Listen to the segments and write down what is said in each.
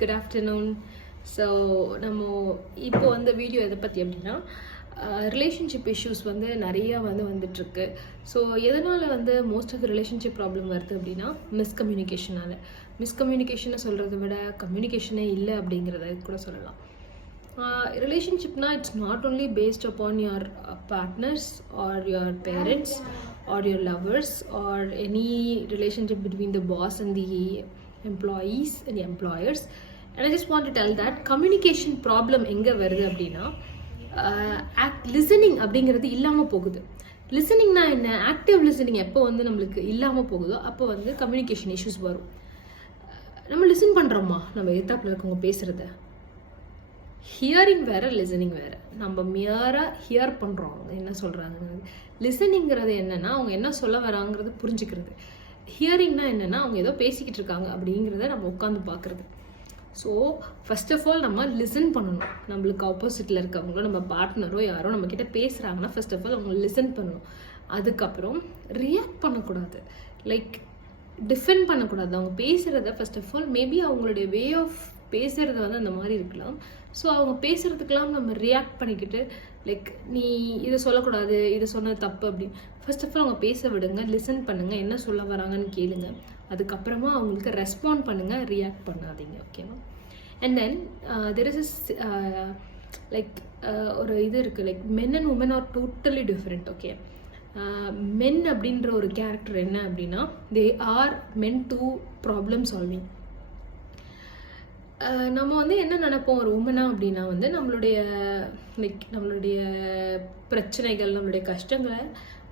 Good afternoon. So நம்ம இப்போ வந்து வீடியோ எதை பற்றி அப்படின்னா ரிலேஷன்ஷிப் இஷ்யூஸ் வந்து நிறையா வந்துட்டுருக்கு. ஸோ எதனால் வந்து most of the relationship problem வருது அப்படின்னா மிஸ்கம்யூனிகேஷனால். மிஸ்கம்யூனிகேஷனை சொல்கிறத விட கம்யூனிகேஷனே இல்லை அப்படிங்கிறத கூட சொல்லலாம். Relationshipனா it's not only based upon your partners or your parents or your lovers or any relationship between the boss and the employees and the employers. And I just want to tell that communication problem எங்கே வருது அப்படின்னா listening அப்படிங்கிறது இல்லாமல் போகுது. லிசனிங்னா என்ன? Active listening எப்போ வந்து நம்மளுக்கு இல்லாமல் போகுதோ அப்போ வந்து கம்யூனிகேஷன் இஷ்யூஸ் வரும். நம்ம லிசன் பண்ணுறோமா நம்ம எதிர்த்தாப்புல இருக்கவங்க பேசுகிறத? ஹியரிங் வேறு, லிசனிங் வேறு. நம்ம மியராக ஹியர் பண்ணுறோம் அவங்க என்ன சொல்கிறாங்க. லிசனிங்கிறது என்னென்னா அவங்க என்ன சொல்ல வராங்கிறது புரிஞ்சுக்கிறது. ஹியரிங்னா என்னென்னா அவங்க ஏதோ பேசிக்கிட்டு இருக்காங்க அப்படிங்கிறத நம்ம உட்காந்து பார்க்குறது. ஸோ ஃபர்ஸ்ட் ஆஃப் ஆல் நம்ம லிசன் பண்ணணும். நம்மளுக்கு ஆப்போசிட்டில் இருக்கவங்களோ நம்ம பார்ட்னரோ யாரோ நம்மக்கிட்ட பேசுகிறாங்கன்னா ஃபர்ஸ்ட் ஆஃப் ஆல் அவங்க லிசன் பண்ணணும். அதுக்கப்புறம் ரியாக்ட் பண்ணக்கூடாது, லைக் டிஃபெண்ட் பண்ணக்கூடாது. அவங்க பேசுகிறத ஃபர்ஸ்ட் ஆஃப் ஆல் மேபி அவங்களுடைய வே ஆஃப் பேசுகிறது வந்து அந்த மாதிரி இருக்கலாம். ஸோ அவங்க பேசுகிறதுக்கெல்லாம் நம்ம ரியாக்ட் பண்ணிக்கிட்டு லைக் நீ இதை சொல்லக்கூடாது, இதை சொன்னது தப்பு அப்படின்னு ஃபர்ஸ்ட் ஆஃப் ஆல் அவங்க பேச விடுங்க, லிசன் பண்ணுங்கள், என்ன சொல்ல வராங்கன்னு கேளுங்க. அதுக்கப்புறமா அவங்களுக்கு ரெஸ்பாண்ட் பண்ணுங்கள், ரியாக்ட் பண்ணாதீங்க. ஓகேவா? And then there is like ஒரு இது இருக்குது, like men and women are totally different. Okay, men அப்படின்ற ஒரு கேரக்டர் என்ன அப்படின்னா they are men to problem solving. நம்ம வந்து என்ன நினைப்போம் ஒரு உமனா அப்படின்னா வந்து நம்மளுடைய பிரச்சனைகள், நம்மளுடைய கஷ்டங்களை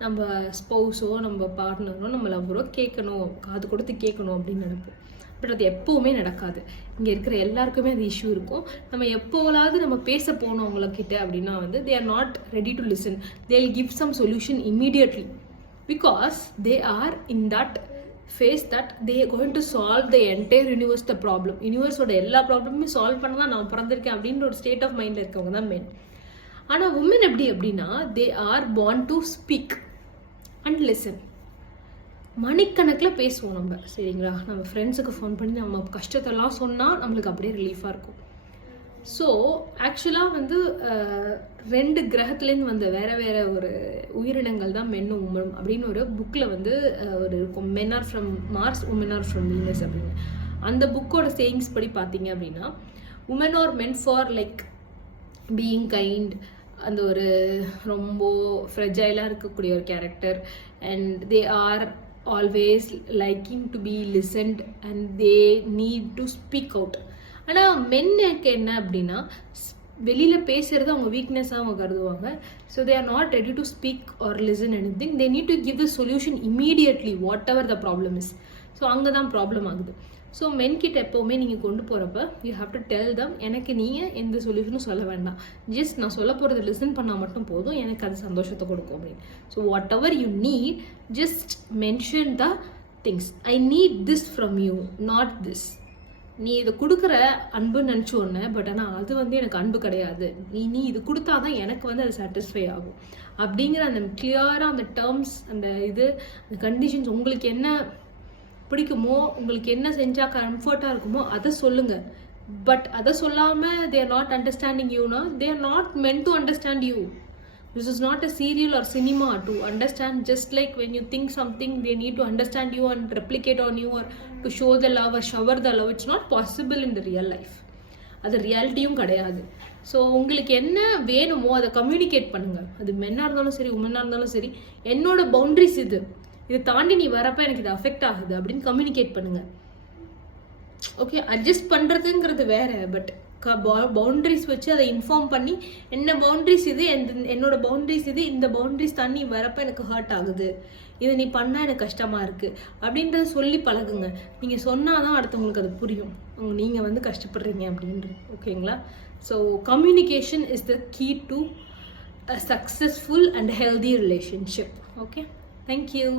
நம்ம ஸ்பௌஸோ நம்ம பார்ட்னரோ நம்ம லவ்வரோ கேட்கணும், காது கொடுத்து கேட்கணும் அப்படின்னு நினைப்போம். பட் அது எப்போவுமே நடக்காது. இங்கே இருக்கிற எல்லாருக்குமே அது இஷ்யூ இருக்கும். நம்ம எப்போவாவது நம்ம பேச போனோம் அவங்கக்கிட்ட அப்படின்னா வந்து they are not ready to listen. They will give some solution immediately because they are in that phase that they going to solve the entire universe the problem. யூனிவர்ஸோட எல்லா ப்ராப்ளமுமே சால்வ் பண்ண தான் நான் பிறந்திருக்கேன் அப்படின்ற ஒரு ஸ்டேட் ஆஃப் மைண்டில் இருக்கவங்க தான் மென். ஆனால் உமன் எப்படி அப்படின்னா they are born to speak and listen. மணிக்கணக்கில் பேசுவோம் நம்ம, சரிங்களா? நம்ம ஃப்ரெண்ட்ஸுக்கு ஃபோன் பண்ணி நம்ம கஷ்டத்தெல்லாம் சொன்னால் நம்மளுக்கு அப்படியே ரிலீஃபாக இருக்கும். ஸோ ஆக்சுவலாக வந்து ரெண்டு கிரகத்துலேருந்து வந்த வேற வேற ஒரு உயிரினங்கள் தான் மென்னும் உமனும் அப்படின்னு ஒரு புக்கில் வந்து ஒரு இருக்கும், men are from Mars, women are from Venus அப்படின்னு. அந்த புக்கோட சேயிங்ஸ் படி பார்த்தீங்க அப்படின்னா women are men for like being kind, அந்த ஒரு ரொம்ப ஃப்ரெஜைலாக இருக்கக்கூடிய ஒரு character. And they are always liking to be listened and they need to speak out. ஆனால் மென்னுக்கு என்ன அப்படின்னா வெளியில் பேசுகிறது அவங்க வீக்னஸாக அவங்க கருதுவாங்க. So they are not ready to speak or listen anything. They need to give the solution immediately what ever the problem is. So அங்கே தான் ப்ராப்ளம் ஆகுது. ஸோ மென்கிட்ட எப்போவுமே நீங்கள் கொண்டு போகிறப்ப you have to tell them, எனக்கு நீங்கள் எந்த சொல்யூஷனும் சொல்ல வேண்டாம், ஜஸ்ட் நான் சொல்ல போகிறது லிசன் பண்ணால் மட்டும் போதும், எனக்கு அது சந்தோஷத்தை கொடுக்கும் அப்படின்னு. So what ever you need just mention the things. I need this from you, not this. நீ இதை கொடுக்குற அன்புன்னு நினச்சி ஒன்று, பட் ஆனால் அது வந்து எனக்கு அன்பு கிடையாது, நீ இது கொடுத்தாதான் எனக்கு வந்து அது சாட்டிஸ்ஃபை ஆகும் அப்படிங்கிற அந்த கிளியராக அந்த டேர்ம்ஸ், அந்த இது, அந்த கண்டிஷன்ஸ், உங்களுக்கு என்ன பிடிக்குமோ, உங்களுக்கு என்ன செஞ்சால் கம்ஃபர்ட்டாக இருக்குமோ அதை சொல்லுங்கள். பட் அதை சொல்லாமல் தே ஆர் நாட் அண்டர்ஸ்டாண்டிங் யூனா they are not meant to understand you. This is not a serial or cinema to understand. Just like when you think something, they need to understand you and replicate on you or to show the love or shower the love. It's not possible in the real life. அது ரியாலிட்டியும் கிடையாது. So உங்களுக்கு என்ன வேணுமோ அதை communicate பண்ணுங்கள். அது மென்னாக இருந்தாலும் சரி, உமனாக இருந்தாலும் சரி, என்னோட பவுண்ட்ரிஸ் இதை தாண்டி நீ வரப்போ எனக்கு இது அஃபெக்ட் ஆகுது அப்படின்னு கம்யூனிகேட் பண்ணுங்கள். ஓகே, அட்ஜஸ்ட் பண்ணுறதுங்கிறது வேற, பட் பவுண்ட்ரிஸ் வச்சு அதை இன்ஃபார்ம் பண்ணி என்ன பவுண்ட்ரிஸ் இது, என்னோட பவுண்ட்ரிஸ் இது, இந்த பவுண்ட்ரிஸ் தண்ணி வரப்போ எனக்கு ஹர்ட் ஆகுது, இதை நீ பண்ணால் எனக்கு கஷ்டமாக இருக்குது அப்படின்றத சொல்லி பழகுங்க. நீங்கள் சொன்னால் தான் அடுத்தவங்களுக்கு அது புரியும் நீங்கள் வந்து கஷ்டப்படுறீங்க அப்படின்றது. ஓகேங்களா? So communication is the key to a successful and healthy relationship. Okay, thank you.